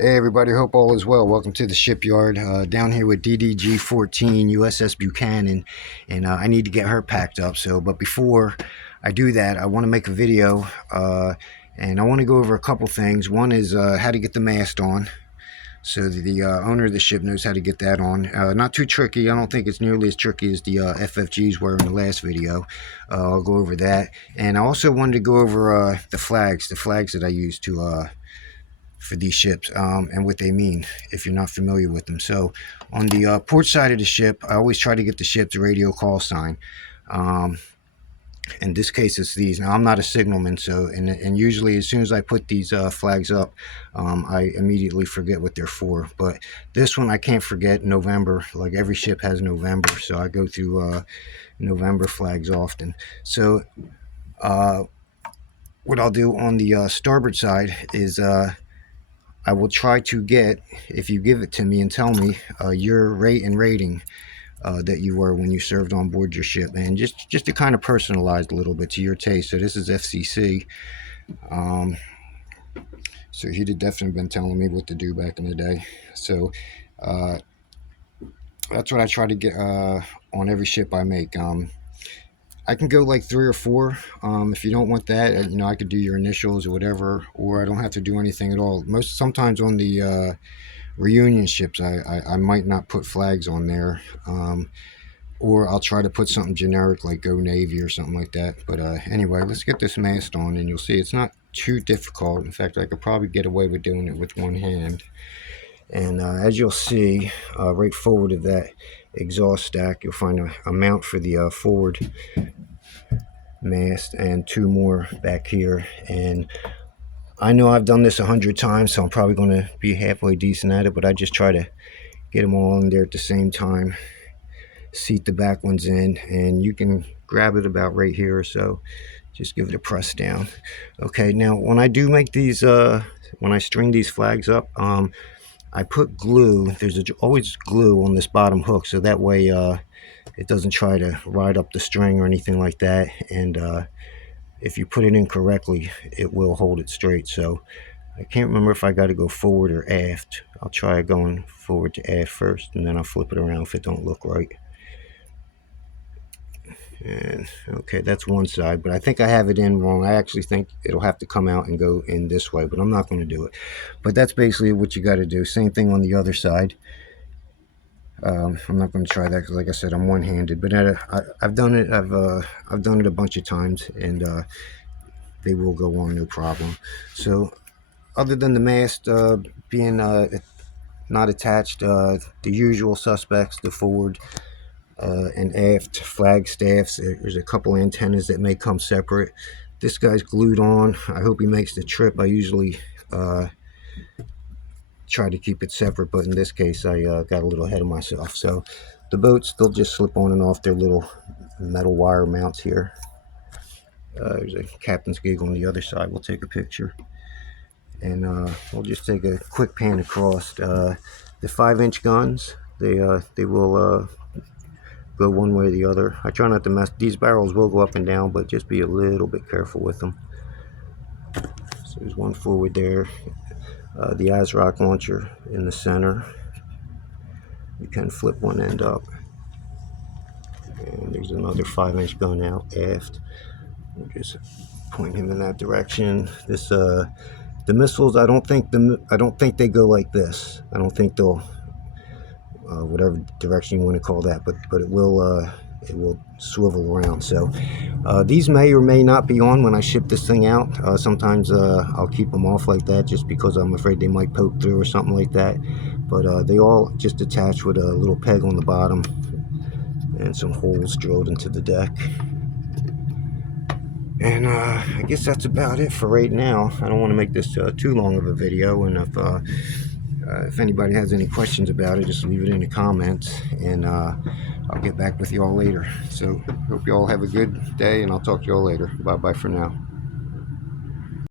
Hey everybody, hope all is well. Welcome to the shipyard. Down here with DDG-14 USS Buchanan, and I need to get her packed up. But before I do that, I want to make a video, and I want to go over a couple things. One is how to get the mast on, so the owner of the ship knows how to get that on. Not too tricky. I don't think it's nearly as tricky as the FFGs were in the last video. I'll go over that, and I also wanted to go over the flags that I use to for these ships, and what they mean if you're not familiar with them. So on the port side of the ship, I always try to get the ship's radio call sign. In this case, it's these. Now, I'm not a signalman, so and usually as soon as I put these flags up, I immediately forget what they're for. But this one I can't forget. November, like every ship has November, so I go through November flags often. So what I'll do on the starboard side is I will try to get, if you give it to me and tell me your rate and rating that you were when you served on board your ship, and just to kind of personalize a little bit to your taste. So this is FCC. So he'd have definitely been telling me what to do back in the day. So that's what I try to get on every ship I make. I can go like 3 or 4. If you don't want that, I could do your initials or whatever, or I don't have to do anything at all. Sometimes on the reunion ships, I might not put flags on there, or I'll try to put something generic like Go Navy or something like that. But anyway, let's get this mast on, and you'll see it's not too difficult. In fact, I could probably get away with doing it with one hand. And as you'll see, right forward of that exhaust stack, you'll find a mount for the forward mast, and 2 more back here. And I know I've done this 100 times, so I'm probably going to be halfway decent at it, but I just try to get them all in there at the same time, seat the back ones in, and you can grab it about right here or so. Just give it a press down. Okay, now when I do make these, when I string these flags up, I put glue. There's always glue on this bottom hook, so that way it doesn't try to ride up the string or anything like that. And if you put it in correctly, it will hold it straight. So I can't remember if I got to go forward or aft. I'll try going forward to aft first, and then I'll flip it around if it don't look right. And okay, that's one side, but I think I have it in wrong. I actually think it'll have to come out and go in this way, but I'm not going to do it. But that's basically what you got to do. Same thing on the other side. I'm not going to try that because, like I said, I'm one-handed. But I've done it. I've done it a bunch of times, and they will go on no problem. So, other than the mast being not attached, the usual suspects, the forward and aft flag staffs. There's a couple antennas that may come separate. This guy's glued on. I hope he makes the trip. I usually try to keep it separate, but in this case I got a little ahead of myself. So the boats, they'll just slip on and off their little metal wire mounts here. There's a captain's gig on the other side. We'll take a picture, and we'll just take a quick pan across. The 5-inch guns, they will go one way or the other. I try not to mess. These barrels will go up and down, but just be a little bit careful with them. So there's one forward there. The ASRock launcher in the center. You can flip one end up. And there's another 5-inch gun out aft. We'll just point him in that direction. This the missiles, I don't think they go like this. I don't think they'll whatever direction you want to call that, but it will swivel around. So these may or may not be on when I ship this thing out. Sometimes I'll keep them off like that just because I'm afraid they might poke through or something like that. But they all just attach with a little peg on the bottom and some holes drilled into the deck. And I guess that's about it for right now. I don't want to make this too long of a video, and if anybody has any questions about it, just leave it in the comments, and I'll get back with y'all later. So hope y'all have a good day, and I'll talk to y'all later. Bye-bye for now.